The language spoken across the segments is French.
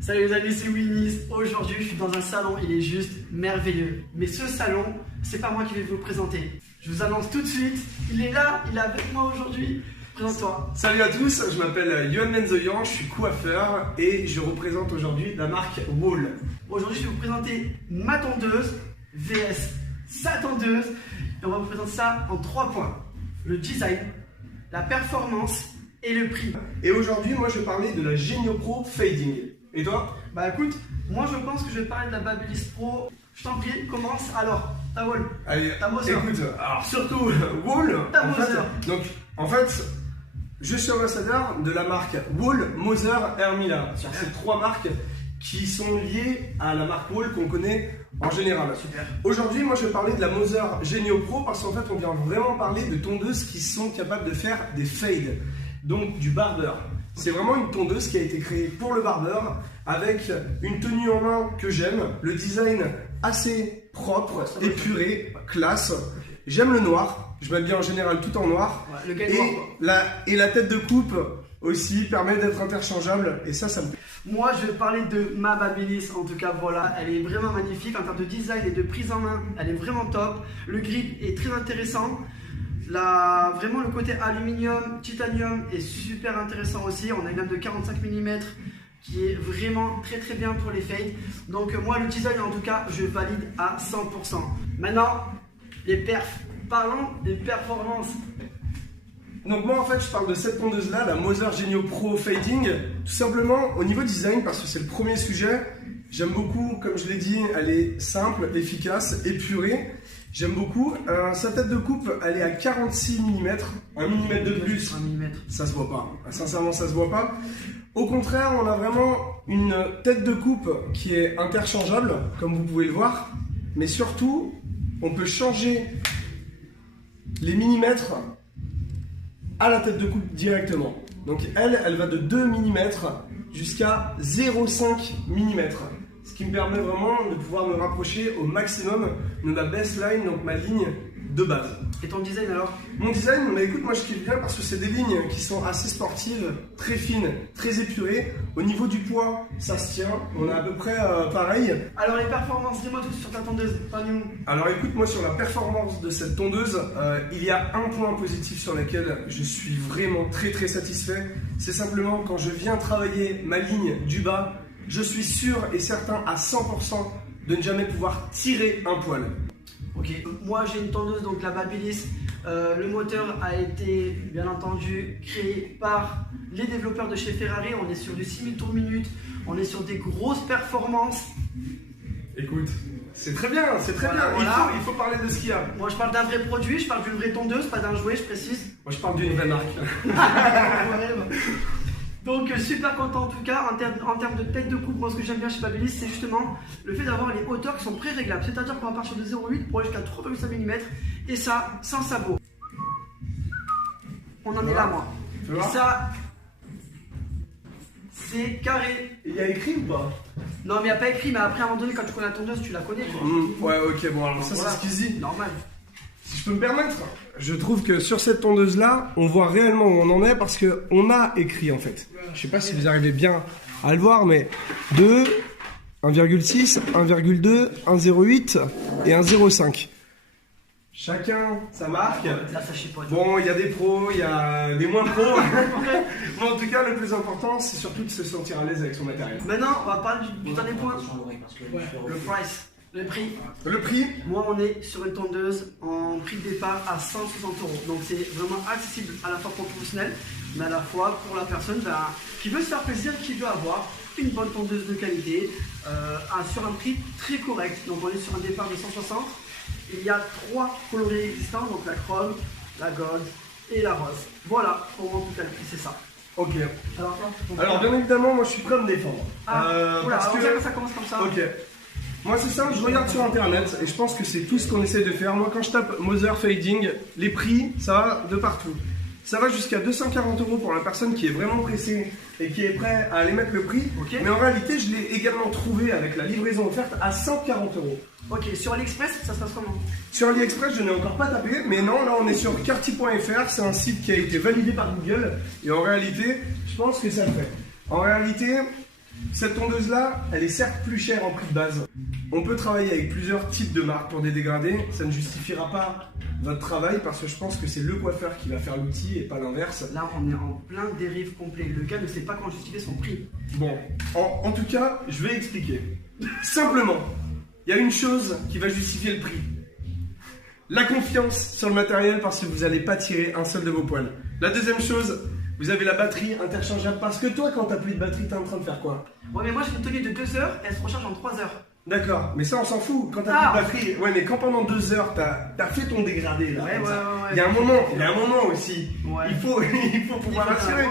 Salut les amis, c'est Winnie. Aujourd'hui, je suis dans un salon, il est juste merveilleux. Mais ce salon, c'est pas moi qui vais vous le présenter. Je vous annonce tout de suite, il est là, il est avec moi aujourd'hui. Présente-toi. Salut à tous, je m'appelle Yohan Menzoyan, je suis coiffeur et je représente aujourd'hui la marque Wall. Aujourd'hui, je vais vous présenter ma tondeuse vs sa tondeuse. Et on va vous présenter ça en 3 points. Le design, la performance et le prix. Et aujourd'hui, moi je vais parler de la Genio Pro Fading. Et toi? Bah écoute, moi je pense que je vais parler de la Babyliss Pro. Je t'en prie, commence. Alors, ta Wall. Allez, ta Moser. écoute, alors surtout Wall. Ta Moser. En fait, je suis ambassadeur de la marque Wall, Moser, Hermila. Sur ces 3 marques qui sont liées à la marque Wall qu'on connaît en général. Super. Aujourd'hui, moi je vais parler de la Moser Genio Pro parce qu'en fait, on vient vraiment parler de tondeuses qui sont capables de faire des fades, donc du barber. C'est vraiment une tondeuse qui a été créée pour le barbeur avec une tenue en main que j'aime, le design assez propre, épuré, classe. J'aime le noir, je m'habille en général tout en noir. Ouais, le gars noir, quoi. Et la tête de coupe aussi permet d'être interchangeable et ça me plaît. Moi je vais parler de ma Babyliss, en tout cas voilà, elle est vraiment magnifique en termes de design et de prise en main, elle est vraiment top. Le grip est très intéressant. Vraiment le côté aluminium, titanium est super intéressant aussi. On a une lame de 45 mm qui est vraiment très bien pour les fades. Donc moi le design en tout cas je valide à 100%. Maintenant les perfs, parlons des performances. Donc moi en fait je parle de cette tondeuse là, la Moser Genio Pro Fading, tout simplement au niveau design parce que c'est le premier sujet. J'aime beaucoup, comme je l'ai dit, elle est simple, efficace, épurée. J'aime beaucoup. Sa tête de coupe, elle est à 46 mm, 1 mm de plus. 1 mm. Ça se voit pas. Sincèrement, ça se voit pas. Au contraire, on a vraiment une tête de coupe qui est interchangeable, comme vous pouvez le voir. Mais surtout, on peut changer les millimètres à la tête de coupe directement. Donc elle va de 2 mm jusqu'à 0,5 mm. Ce qui me permet vraiment de pouvoir me rapprocher au maximum de ma baseline, donc ma ligne de base. Et ton design alors? Mon design, bah écoute, moi je kiffe bien parce que c'est des lignes qui sont assez sportives, très fines, très épurées. Au niveau du poids, ça se tient, on a à peu près pareil. Alors les performances, dis-moi tout sur ta tondeuse, pas nous. Alors écoute, moi sur la performance de cette tondeuse, il y a un point positif sur lequel je suis vraiment très satisfait. C'est simplement quand je viens travailler ma ligne du bas, je suis sûr et certain à 100% de ne jamais pouvoir tirer un poil. Ok, moi j'ai une tondeuse, donc la Babyliss. Le moteur a été bien entendu créé par les développeurs de chez Ferrari. On est sur du 6000 tours minute, on est sur des grosses performances. Écoute, c'est très bien, c'est très Voilà, bien. voilà. Il faut parler de ce qu'il y a. Moi je parle d'un vrai produit, je parle d'une vraie tondeuse, pas d'un jouet, je précise. Moi je parle d'une vraie marque. Donc super content en tout cas en termes de tête de coupe. Moi ce que j'aime bien chez Babyliss, c'est justement le fait d'avoir les hauteurs qui sont pré-réglables. C'est-à-dire qu'on va partir de 0,8 pour aller jusqu'à 3,5 mm et ça sans sabot. On en est là moi. Et ça c'est carré. Il y a écrit ou pas? Non mais il n'y a pas écrit, mais après à un moment donné quand tu connais la tondeuse tu la connais quoi. Ouais ok, bon alors ça Voilà. c'est ce qu'ils disent. Normal. Si je peux me permettre, je trouve que sur cette tondeuse là, on voit réellement où on en est parce qu'on a écrit en fait. Je sais pas si vous arrivez bien à le voir, mais 2, 1,6, 1,2, 1,08 et 1,05. Chacun sa marque. Là ça chipote. Bon, il y a des pros, il y a des moins pros. Mais en tout cas, le plus important, c'est surtout de se sentir à l'aise avec son matériel. Maintenant on va parler du dernier point. Le price. Le prix. Le prix, Moi, on est sur une tondeuse en prix de départ à 160 €. Donc, c'est vraiment accessible à la fois pour le professionnel, mais à la fois pour la personne qui veut se faire plaisir, qui veut avoir une bonne tondeuse de qualité sur un prix très correct. Donc, on est sur un départ de 160. Il y a 3 coloris existants, donc la chrome, la gold et la rose. Voilà, pour moi, en tout cas, le prix, c'est ça. ok. Alors, bien évidemment, moi je suis prêt à me défendre. parce parce que que... ça commence comme ça. Ok. Moi c'est simple, je regarde sur internet et je pense que c'est tout ce qu'on essaie de faire. Moi quand je tape Moser Fading, les prix, ça va de partout. Ça va jusqu'à 240 € pour la personne qui est vraiment pressée et qui est prêt à aller mettre le prix. Ok. Mais en réalité, je l'ai également trouvé avec la livraison offerte à 140 €. Ok, sur AliExpress, ça se passe comment? Sur AliExpress, je n'ai encore pas tapé, mais non, là on est sur carty.fr, c'est un site qui a été validé par Google et en réalité, je pense que ça le fait. En réalité, Cette tondeuse-là, elle est certes plus chère en prix de base. On peut travailler avec plusieurs types de marques pour des dégradés. Ça ne justifiera pas votre travail parce que je pense que c'est le coiffeur qui va faire l'outil et pas l'inverse. Là, on est en plein dérive complet. Le gars ne sait pas comment justifier son prix. Bon, en tout cas, je vais expliquer. Simplement, il y a une chose qui va justifier le prix. La confiance sur le matériel parce que vous n'allez pas tirer un seul de vos poils. La deuxième chose, vous avez la batterie interchangeable parce que toi, quand tu n'as plus de batterie, tu es en train de faire quoi? Ouais, mais moi j'ai une tenue de 2 heures, elle se recharge en 3 heures. D'accord, mais ça on s'en fout. Quand tu n'as plus de batterie, ouais, mais quand pendant 2 heures, tu as fait ton dégradé, là, Ouais. il y a un moment aussi. Ouais. Il faut pouvoir l'assurer.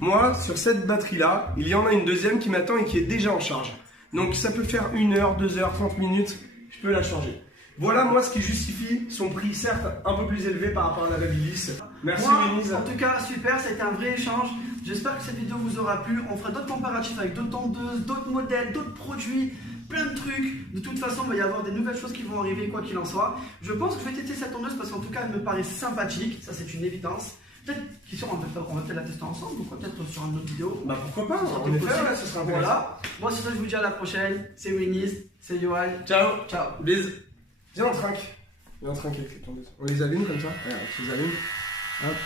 Moi, sur cette batterie-là, il y en a une deuxième qui m'attend et qui est déjà en charge. Donc ça peut faire 1 heure, 2 heures, 30 minutes, je peux la changer. Voilà moi ce qui justifie son prix certes un peu plus élevé par rapport à la Babyliss. Merci Denise. En tout cas super, ça a été un vrai échange. J'espère que cette vidéo vous aura plu. On fera d'autres comparatifs avec d'autres tondeuses, d'autres modèles, d'autres produits, plein de trucs. De toute façon, il va y avoir des nouvelles choses qui vont arriver quoi qu'il en soit. Je pense que je vais tester cette tondeuse parce qu'en tout cas elle me paraît sympathique, ça c'est une évidence. Peut-être on va peut-être la tester ensemble ou quoi, peut-être sur une autre vidéo. Bah pourquoi pas, en effet, ouais, ce sera intéressant. Voilà. Moi c'est ça, je vous dis à la prochaine. C'est Winnie, c'est Johan. Ciao. Ciao. Bisous. Viens on trinque avec les tondeuses. On les allume comme ça. Regarde, tu les allumes. Hop.